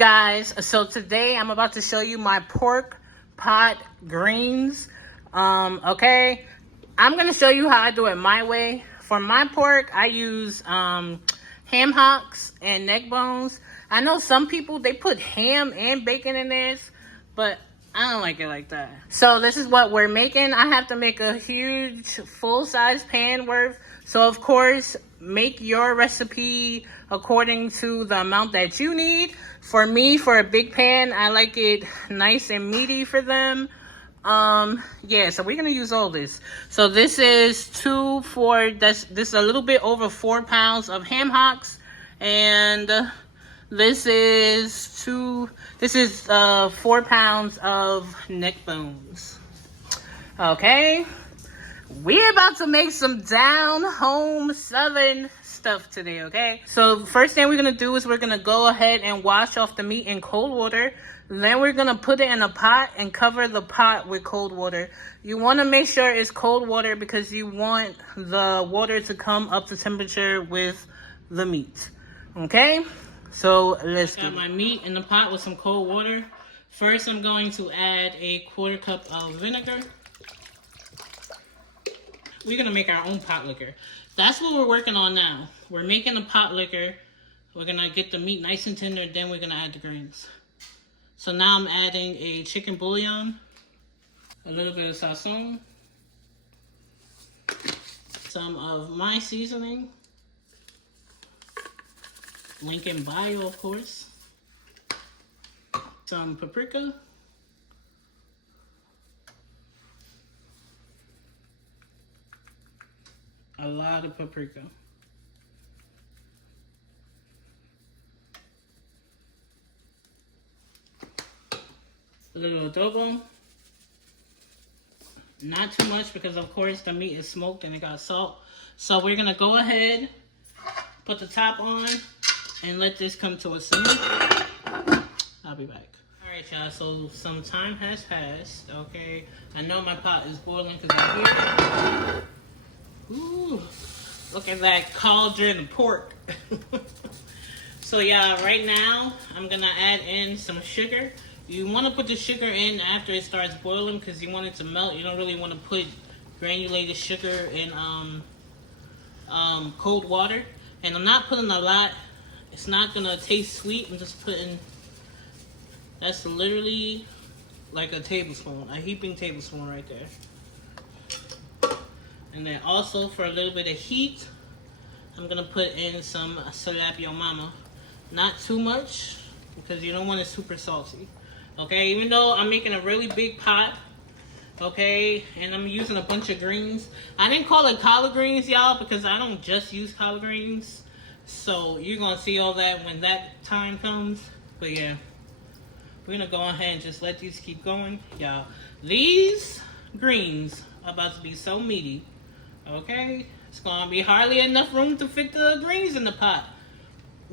guys? So today I'm about to show you my pork pot greens. Okay, I'm gonna show you how I do it my way. For my pork, I use ham hocks and neck bones. I know some people, they put ham and bacon in theirs, but I don't like it like that. So this is what we're making. I have to make a huge full-size pan worth. So of course, make your recipe according to the amount that you need. For me, for a big pan, I like it nice and meaty for them. Yeah, so we're gonna use all this. So this is this is a little bit over 4 pounds of ham hocks, and this is 4 pounds of neck bones. Okay, we're about to make some down home southern stuff today. Okay, so first thing we're gonna do is we're gonna go ahead and wash off the meat in cold water. Then we're gonna put it in a pot and cover the pot with cold water. You want to make sure it's cold water because you want the water to come up to temperature with the meat. Okay, so let's get my meat in the pot with some cold water. First, I'm going to add a 1/4 cup of vinegar. We're gonna make our own pot liquor. That's what we're working on now. We're making a pot liquor. We're gonna get the meat nice and tender, then we're gonna add the greens. So now I'm adding a chicken bouillon, a little bit of sazon, some of my seasoning, link in bio of course, some paprika, a lot of paprika. A little adobo. Not too much because of course the meat is smoked and it got salt. So we're gonna go ahead, put the top on, and let this come to a simmer. I'll be back. Alright y'all, so some time has passed, okay? I know my pot is boiling because I hear it. Ooh, look at that cauldron of pork. So yeah, right now I'm gonna add in some sugar. You want to put the sugar in after it starts boiling because you want it to melt. You don't really want to put granulated sugar in cold water. And I'm not putting a lot. It's not going to taste sweet. I'm just putting, that's literally like a tablespoon, a heaping tablespoon right there. And then also for a little bit of heat, I'm going to put in some Jalapeno Mama. Not too much because you don't want it super salty. Okay, even though I'm making a really big pot, okay, and I'm using a bunch of greens. I didn't call it collard greens, y'all, because I don't just use collard greens. So you're going to see all that when that time comes. But yeah, we're going to go ahead and just let these keep going. Y'all, these greens are about to be so meaty, okay? It's going to be hardly enough room to fit the greens in the pot.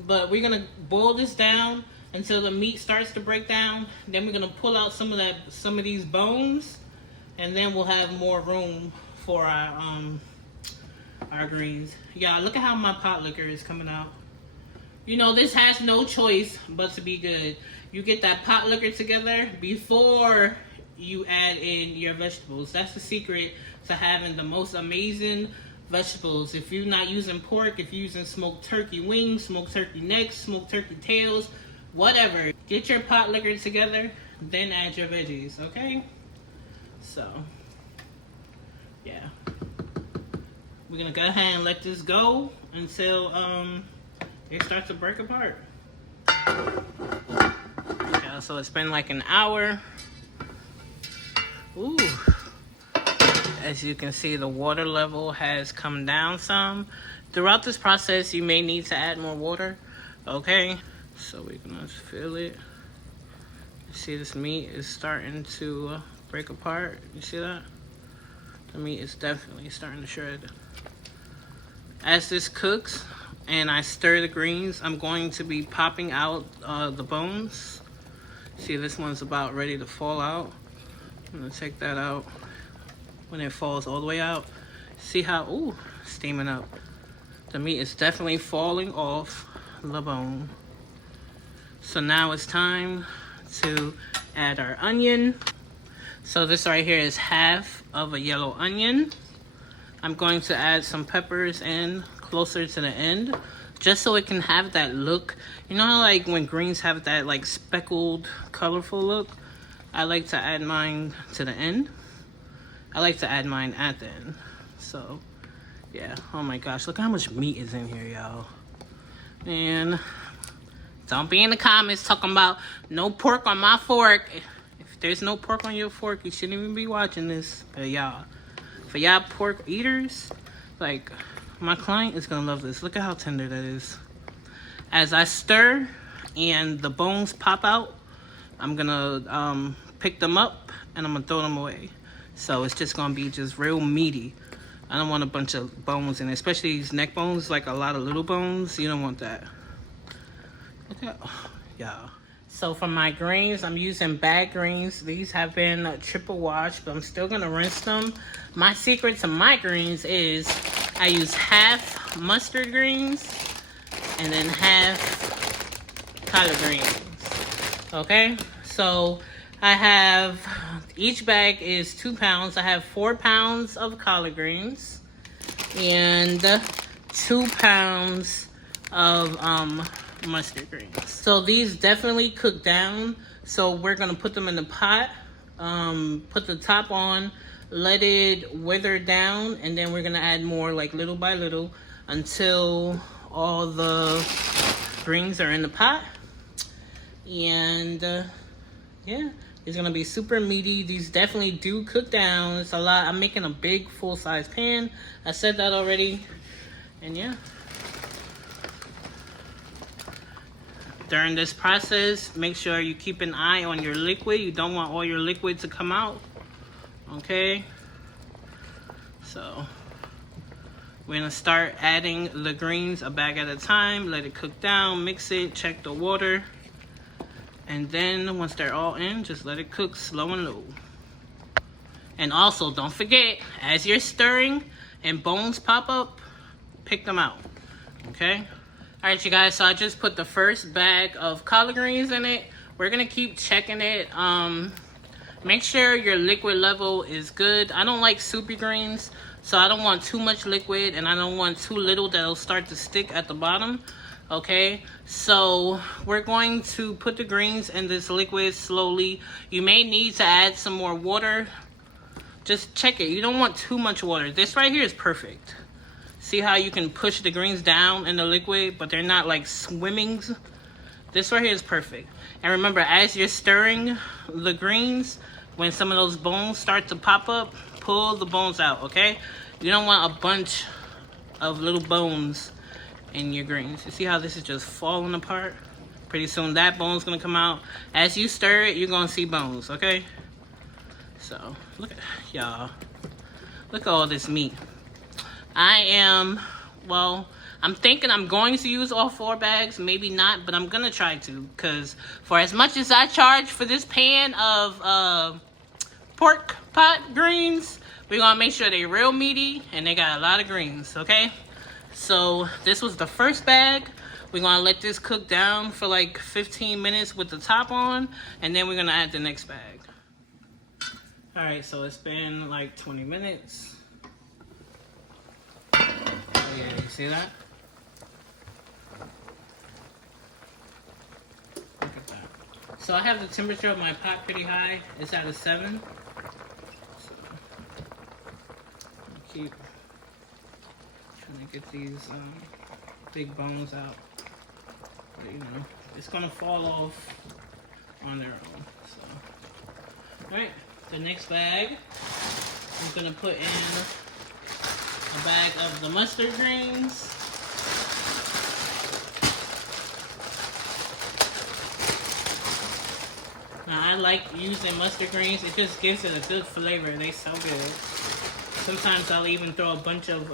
But we're going to boil this down until the meat starts to break down. Then we're gonna pull out some of these bones, and then we'll have more room for our greens. Yeah, look at how my pot liquor is coming out. You know, this has no choice but to be good. You get that pot liquor together before you add in your vegetables. That's the secret to having the most amazing vegetables. If you're not using pork, if you're using smoked turkey wings, smoked turkey necks, smoked turkey tails, whatever, get your pot liquor together, then add your veggies, okay? So, yeah. We're gonna go ahead and let this go until it starts to break apart. Yeah, so it's been like an hour. Ooh. As you can see, the water level has come down some. Throughout this process, you may need to add more water, okay? So we're gonna fill it. You see this meat is starting to break apart. You see that? The meat is definitely starting to shred. As this cooks and I stir the greens, I'm going to be popping out the bones. See, this one's about ready to fall out. I'm gonna take that out. When it falls all the way out, see how, ooh, steaming up. The meat is definitely falling off the bone. So now it's time to add our onion. So this right here is half of a yellow onion. I'm going to add some peppers in closer to the end, just so it can have that look. You know how like when greens have that like speckled, colorful look? I like to add mine to the end. I like to add mine at the end. So, yeah. Oh my gosh, look how much meat is in here, y'all. And don't be in the comments talking about no pork on my fork. If there's no pork on your fork, you shouldn't even be watching this. But y'all, for y'all pork eaters, like, my client is gonna love this. Look at how tender that is. As I stir and the bones pop out, I'm gonna pick them up and I'm gonna throw them away. So it's just gonna be just real meaty. I don't want a bunch of bones in it, especially these neck bones, like a lot of little bones. You don't want that. Look at, y'all. So for my greens, I'm using bag greens. These have been triple washed, but I'm still gonna rinse them. My secret to my greens is I use half mustard greens and then half collard greens. Okay, so I have, each bag is 2 pounds. I have 4 pounds of collard greens and 2 pounds of mustard greens. So these definitely cook down. So we're gonna put them in the pot, put the top on, let it wither down, and then we're gonna add more like little by little until all the greens are in the pot. And yeah, it's gonna be super meaty. These definitely do cook down. It's a lot. I'm making a big full-size pan. I said that already. And yeah, during this process, make sure you keep an eye on your liquid. You don't want all your liquid to come out. Okay, so we're gonna start adding the greens a bag at a time. Let it cook down, mix it, check the water, and then once they're all in, just let it cook slow and low. And also, don't forget, as you're stirring and bones pop up, pick them out. Okay. All right, you guys. So I just put the first bag of collard greens in it. We're gonna keep checking it. Make sure your liquid level is good. I don't like soupy greens, so I don't want too much liquid and I don't want too little that'll start to stick at the bottom. Okay, so we're going to put the greens in this liquid slowly. You may need to add some more water. Just check it. You don't want too much water. This right here is perfect. See how you can push the greens down in the liquid, but they're not like swimming? This right here is perfect. And remember, as you're stirring the greens, when some of those bones start to pop up, pull the bones out, okay? You don't want a bunch of little bones in your greens. You see how this is just falling apart? Pretty soon that bone's gonna come out. As you stir it, you're gonna see bones, okay? So, look at, y'all. Look at all this meat. I'm thinking I'm going to use all 4 bags, maybe not, but I'm gonna try to, because for as much as I charge for this pan of pork pot greens, we're gonna make sure they're real meaty and they got a lot of greens, okay? So this was the first bag. We're gonna let this cook down for like 15 minutes with the top on, and then we're gonna add the next bag. All right, so it's been like 20 minutes. Oh yeah, you see that? Look at that. So I have the temperature of my pot pretty high. It's at a 7. So I'll keep trying to get these big bones out. But, you know, it's gonna fall off on their own. So, all right, the next bag, I'm gonna put in a bag of the mustard greens. Now I like using mustard greens. It just gives it a good flavor. They so good. Sometimes I'll even throw a bunch of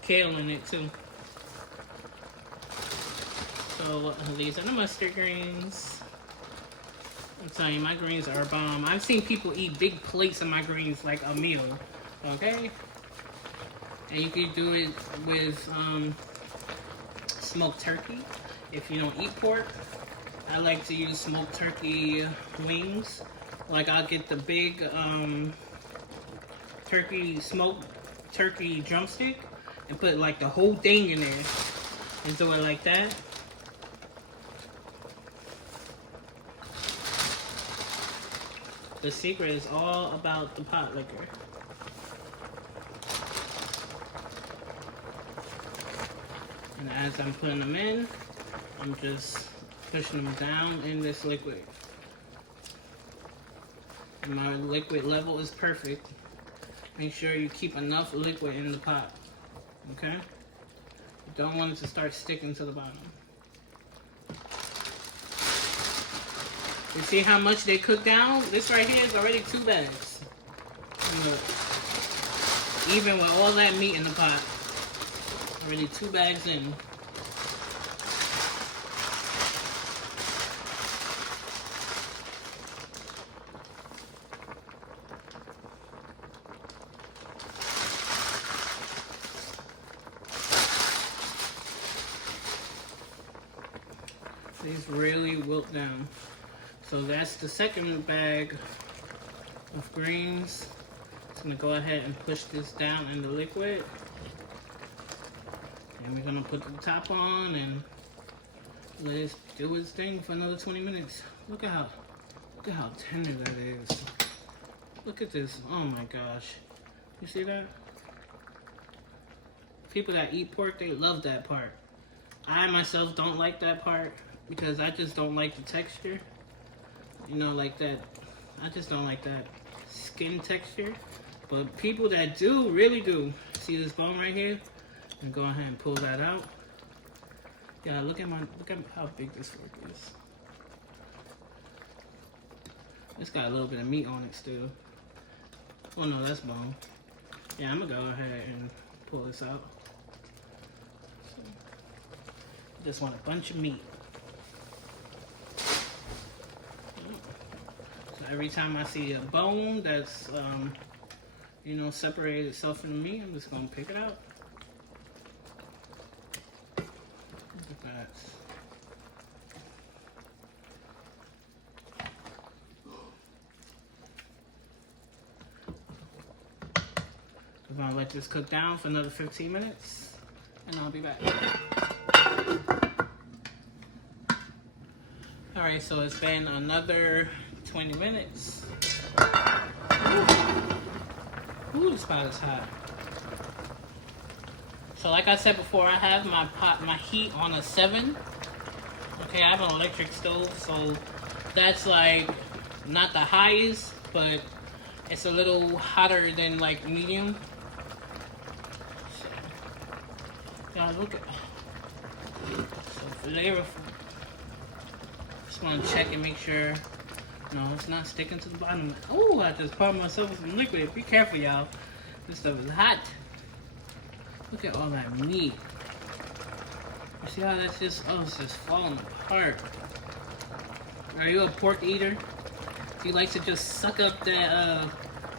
kale in it too. So these are the mustard greens. I'm telling you, my greens are bomb. I've seen people eat big plates of my greens like a meal. Okay? And you can do it with smoked turkey if you don't eat pork. I like to use smoked turkey wings. Like I'll get the big smoked turkey drumstick and put like the whole thing in there and do it like that. The secret is all about the pot liquor. And as I'm putting them in, I'm just pushing them down in this liquid. And my liquid level is perfect. Make sure you keep enough liquid in the pot. Okay? You don't want it to start sticking to the bottom. You see how much they cook down? This right here is already 2 bags. Look. Even with all that meat in the pot. Already 2 bags in. These really wilt down. So that's the second bag of greens. Just gonna go ahead and push this down in the liquid. And we're gonna put the top on and let it do its thing for another 20 minutes. Look at how tender that is. Look at this. Oh my gosh. You see that? People that eat pork, they love that part. I myself don't like that part because I just don't like the texture. You know, like that. I just don't like that skin texture. But people that do, really do. See this bone right here? And go ahead and pull that out. Yeah, look at how big this fork is. It's got a little bit of meat on it still. Oh no, that's bone. Yeah, I'm gonna go ahead and pull this out. So, just want a bunch of meat. So every time I see a bone that's, you know, separated itself from the meat, I'm just gonna pick it out. Look at that. I'm gonna let this cook down for another 15 minutes and I'll be back. Alright, so it's been another 20 minutes. Ooh, this pot is hot. So like I said before, I have my heat on a 7. Okay, I have an electric stove, so that's like not the highest, but it's a little hotter than like medium. Y'all look at so flavorful. Just want to check and make sure no, it's not sticking to the bottom. Oh, I just poured myself with some liquid. Be careful, y'all. This stuff is hot. Look at all that meat. You see how that's just it's just falling apart. Are you a pork eater? Do you like to just suck up that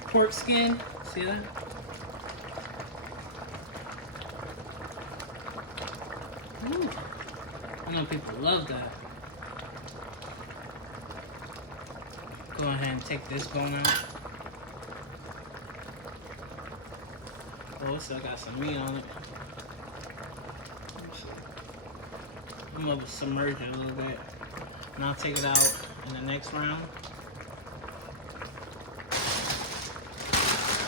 pork skin? See that? Ooh. I know people love that. Go ahead and take this bone out. Oh, it still got some meat on it. I'm gonna submerge it a little bit. And I'll take it out in the next round.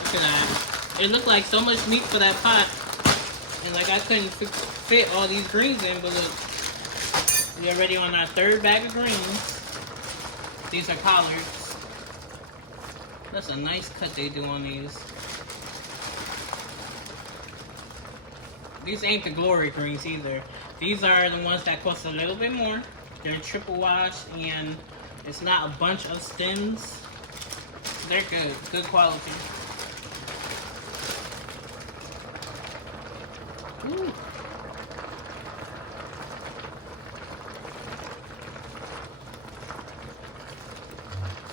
Look at that. It looked like so much meat for that pot. And like I couldn't fit all these greens in, but look. We're already on our 3rd bag of greens. These are collards. That's a nice cut they do on these. These ain't the glory greens either. These are the ones that cost a little bit more. They're triple wash and it's not a bunch of stems. They're good quality. Ooh.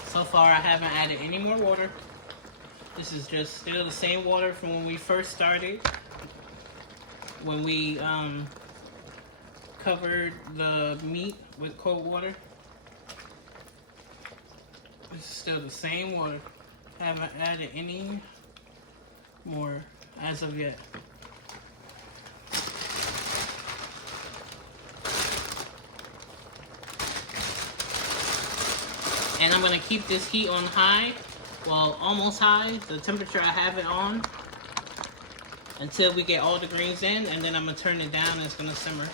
So far, I haven't added any more water. This is just still the same water from when we first started. When we covered the meat with cold water. This is still the same water. Haven't added any more as of yet. And I'm gonna keep this heat on high, well, almost high, the temperature I have it on, until we get all the greens in, and then I'm gonna turn it down and it's gonna simmer.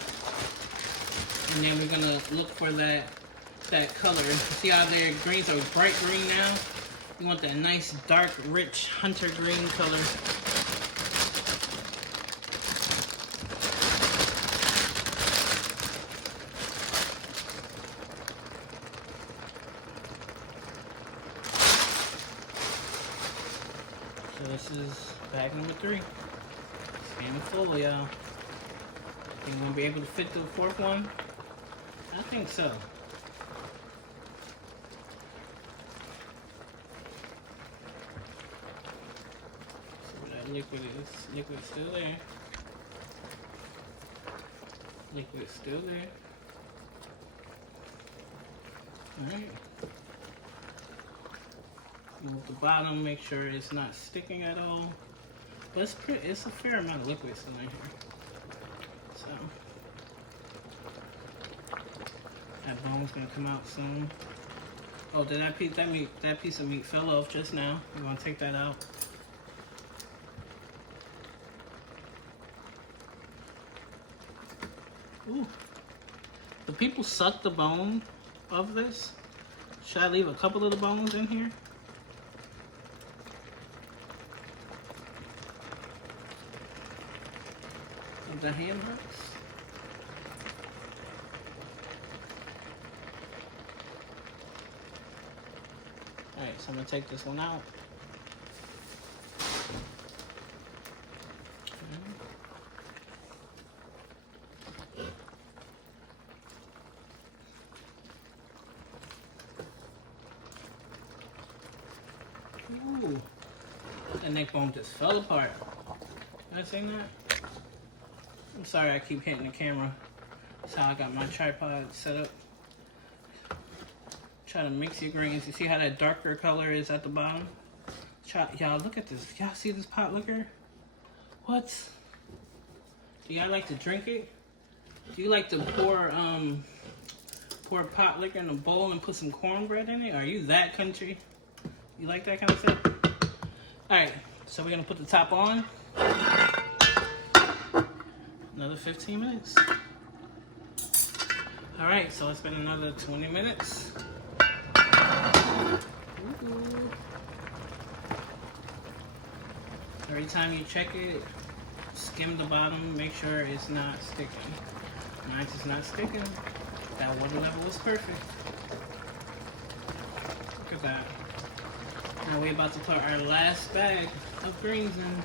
And then we're gonna look for that color. See how their greens are bright green now? You want that nice, dark, rich hunter green color. So this is bag number 3. It's getting full, y'all. Think we're gonna be able to fit the 4th one? I think so. Liquid is. Liquid's still there. Liquid's still there. Alright. Move the bottom, make sure it's not sticking at all. But it's a fair amount of liquid still in here. So that bone's gonna come out soon. Oh, did that piece of meat fell off just now. We're gonna take that out. Ooh. Do people suck the bone of this? Should I leave a couple of the bones in here? If the hand hurts. Alright, so I'm gonna take this one out. Ooh, that neck bone just fell apart. Did I say that? I'm sorry I keep hitting the camera. That's how I got my tripod set up. Try to mix your greens. You see how that darker color is at the bottom? Y'all look at this. Y'all see this pot liquor? What? Do y'all like to drink it? Do you like to pour pot liquor in a bowl and put some cornbread in it? Are you that country? You like that kind of stuff? Alright, so we're gonna put the top on. Another 15 minutes. Alright, so it's been another 20 minutes. Ooh. Every time you check it, skim the bottom, make sure it's not sticking. Mine's is not sticking. That water level is perfect. Look at that. Now we're about to put our last bag of greens in.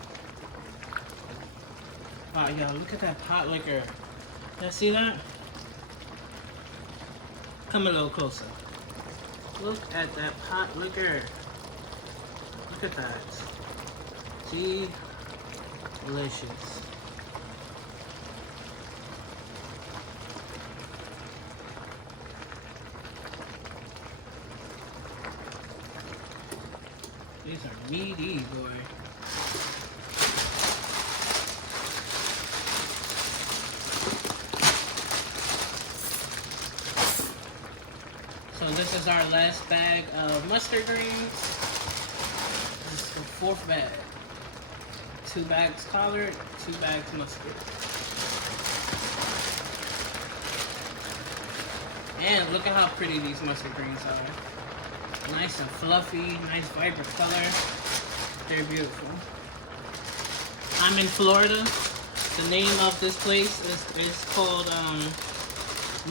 Wow, y'all, look at that pot liquor. Y'all see that? Come a little closer. Look at that pot liquor. Look at that. Delicious. These are meaty, boy. So this is our last bag of mustard greens. This is the 4th bag. 2 bags collard, 2 bags mustard. And look at how pretty these mustard greens are. Nice and fluffy, nice vibrant color. They're beautiful. I'm in Florida. The name of this place is called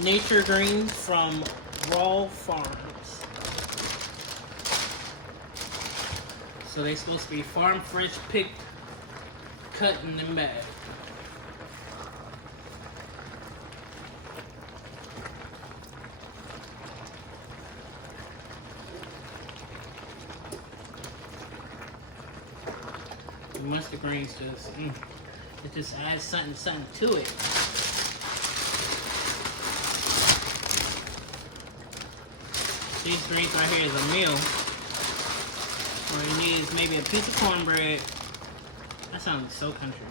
Nature Green from Raw Farms. So they're supposed to be farm fresh, picked, cut, and then bagged. The mustard greens just, it just adds something to it. These greens right here is a meal. What you need is maybe a piece of cornbread. That sounds so country.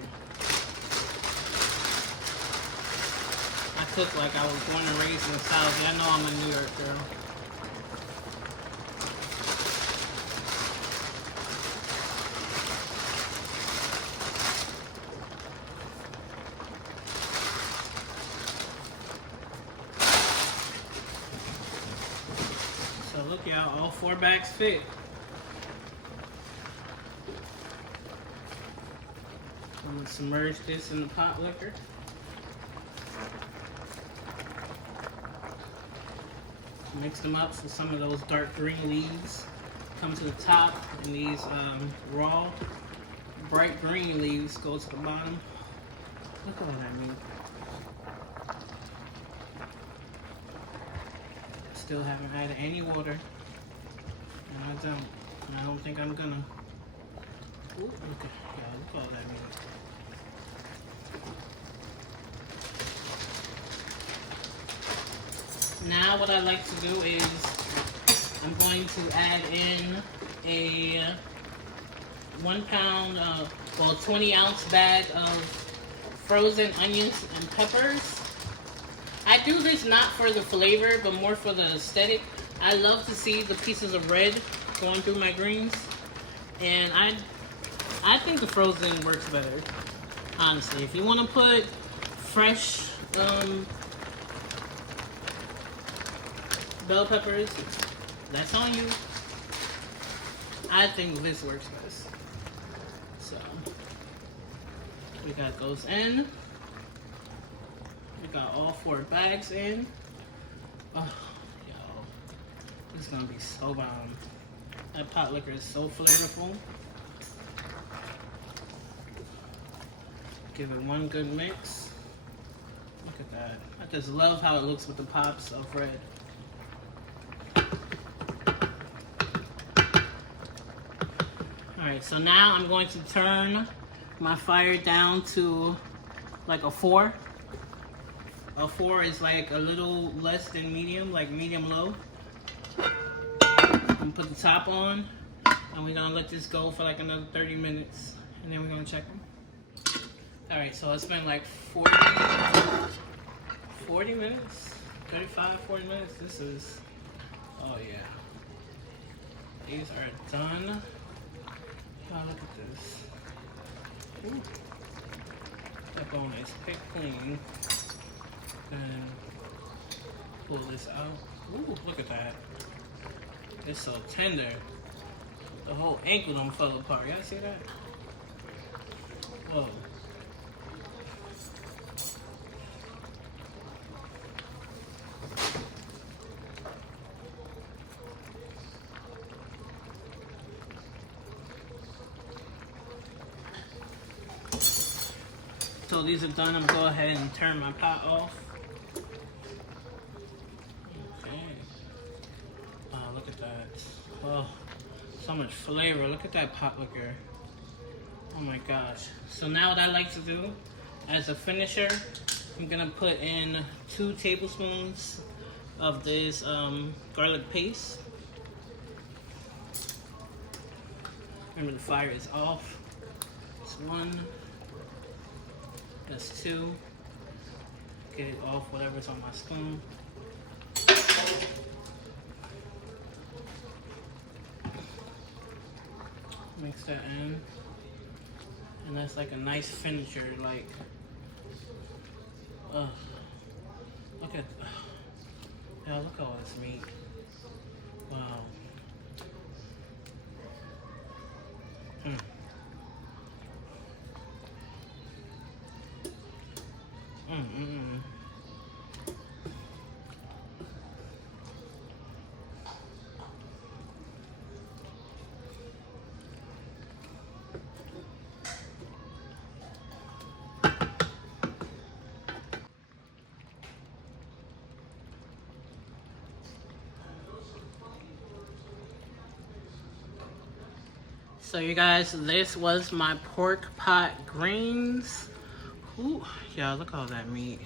I cook like I was born and raised in the South. Y'all know I'm a New York girl. So look, y'all, all 4 bags fit. I'm gonna submerge this in the pot liquor. Mix them up so some of those dark green leaves come to the top, and these raw, bright green leaves go to the bottom. Look at all that meat. Still haven't added any water, and I don't think I'm gonna. Ooh, look at all that meat. Now what I like to do is I'm going to add in a 1 pound, 20-ounce bag of frozen onions and peppers. I do this not for the flavor, but more for the aesthetic. I love to see the pieces of red going through my greens, and I think the frozen works better, honestly. If you want to put fresh bell peppers, that's on you. I think this works best. So we got those in. We got all 4 bags in. Oh, yo, this is gonna be so bomb. That pot liquor is so flavorful. Give it one good mix. Look at that. I just love how it looks with the pops of red. Alright, so now I'm going to turn my fire down to like a 4. A 4 is like a little less than medium, like medium low. I'm gonna put the top on, and we're gonna let this go for like another 30 minutes, and then we're gonna check them. Alright, so it's been like 40 minutes, 35, 40 minutes. This is, oh yeah. These are done. Oh, look at this. Ooh. That bone is picked clean. And pull this out. Ooh, look at that. It's so tender. The whole ankle don't fall apart. Y'all see that? Whoa. So these are done. I'm gonna go ahead and turn my pot off. Okay. Oh, look at that. Oh, so much flavor. Look at that pot liquor. Oh my gosh. So now what I like to do as a finisher, I'm gonna put in 2 tablespoons of this garlic paste. Remember, the fire is off. That's 1. That's 2. Get it off whatever's on my spoon. Mix that in. And that's like a nice finisher, like, look at, yeah, look at all this meat. Wow. So you guys, this was my pork pot greens. Ooh, y'all, look at all that meat.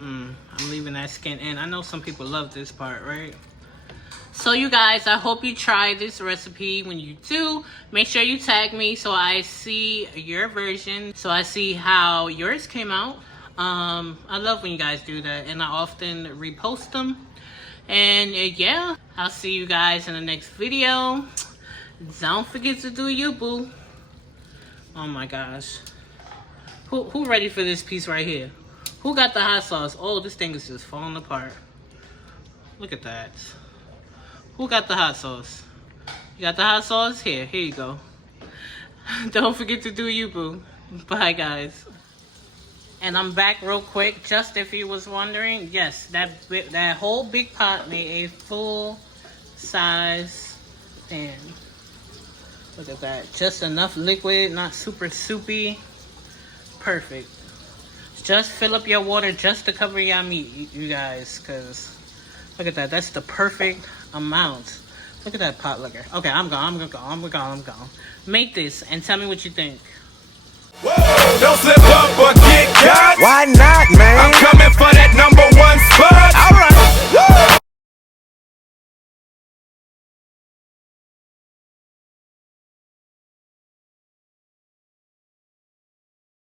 I'm leaving that skin in. I know some people love this part, right? So you guys, I hope you try this recipe. When you do, make sure you tag me so I see your version, so I see how yours came out. I love when you guys do that, and I often repost them. And yeah, I'll see you guys in the next video. Don't forget to do you, boo. Oh my gosh. Who ready for this piece right here? Who got the hot sauce? Oh, this thing is just falling apart. Look at that. Who got the hot sauce? You got the hot sauce? Here you go. Don't forget to do you, boo. Bye, guys. And I'm back real quick, just if you was wondering. Yes, that whole big pot made a full size pan. Look at that. Just enough liquid, not super soupy. Perfect. Just fill up your water just to cover your meat, you guys, because look at that. That's the perfect amount. Look at that pot liquor. Okay, I'm gone. Make this and tell me what you think. Whoa, don't slip up or get caught. Why not, man? I'm coming for that #1 spot. All right.